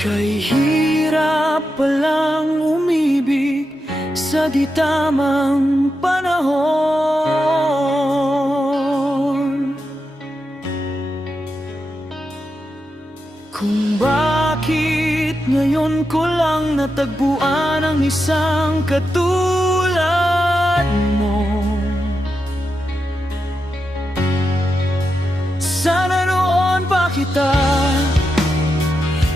Kay hirap palang umibig sa di tamang panahon. Kung bakit ngayon ko lang natagpuan ang isang katulad mo. Sana noon pa kita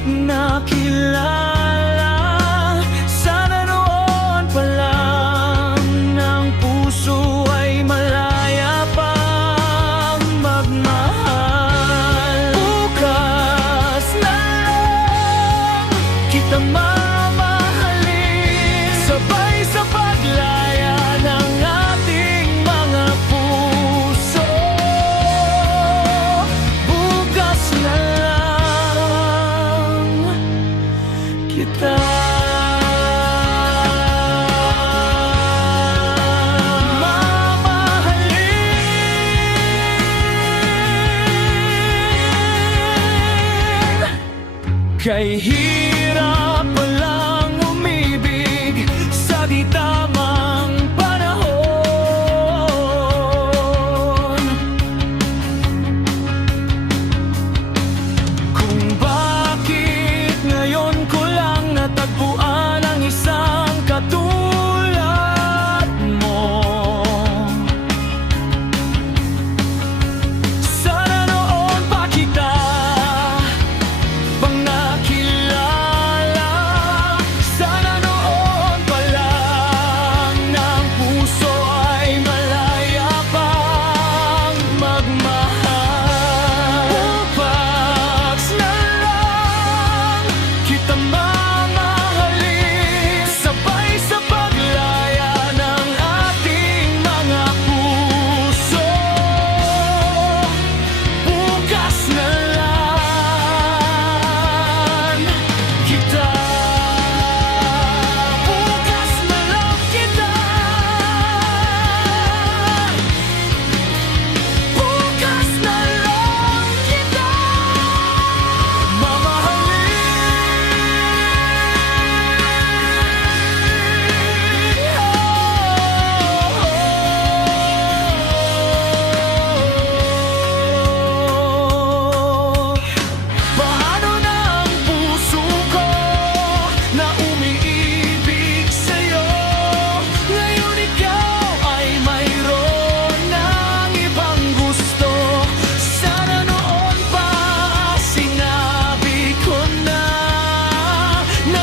nakilala. Sana noon pa lang ng puso ay malaya pang magmahal. Bukas na lang kita mamahalin, sabay sa paglaya ng ating mga puso. Bukas na kita mamahalin. Kay hirap palang umibig sa di tamang panahon. Kung bakit ngayon ko lang natagpuan ang isang katulad mo. Sana noon pa kita pang nakilala. Sana noon pa lang ng puso ay malaya pang magmahal. Bukas na lang kita mamahalin, sabay sa paglaya ng ating mga puso. Bukas na lang kita. Bukas na lang kita. Bukas na lang kita mamahalin. Paano na ang puso ko na umiibig sa'yo? Ngayon ikaw ay mayroon ng ibang gusto. Sana noon pa sinabi ko na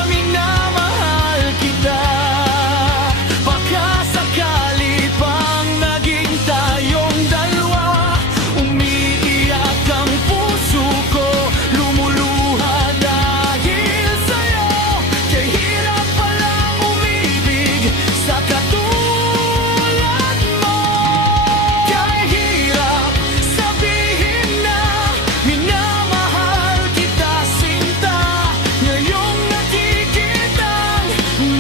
minamahal kita. Baka sakali pang naging tayong dalawa, umiiyak ang puso ko, lumuluha dahil sa'yo. Kay hirap palang umibig sa katulad mo. Kay hirap sabihin na minamahal kita, sinta. Ngayong nakikitang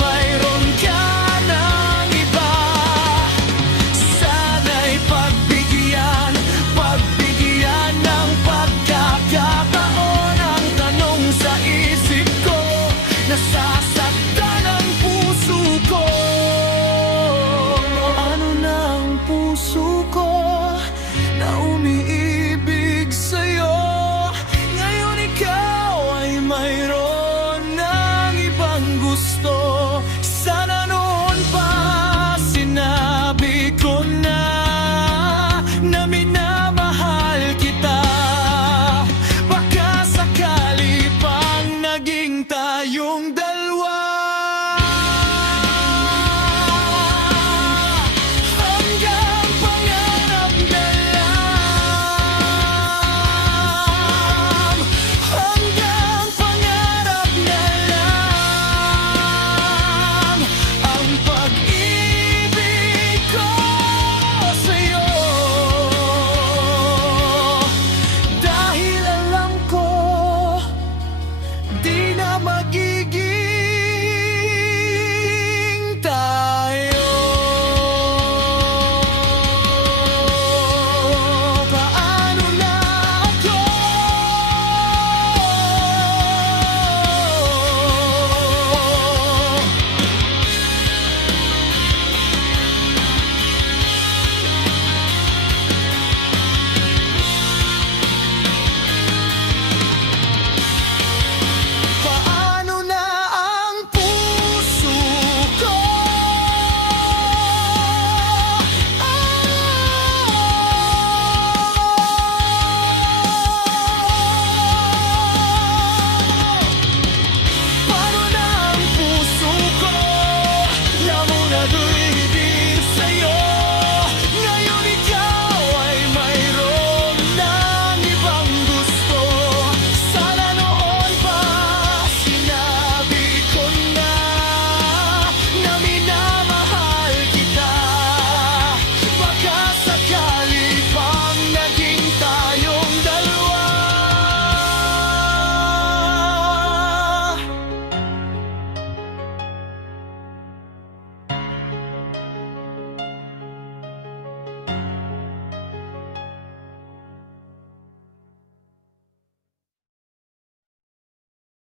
mayroon ka ng iba. Sana'y pagbigyan ng pagkakataon. Ang tanong sa isip ko, nasasaktan ang puso ko. Ano na ang puso ko na umiibig sa'yo? Ngayon ikaw ay mayroon ng ibang gusto.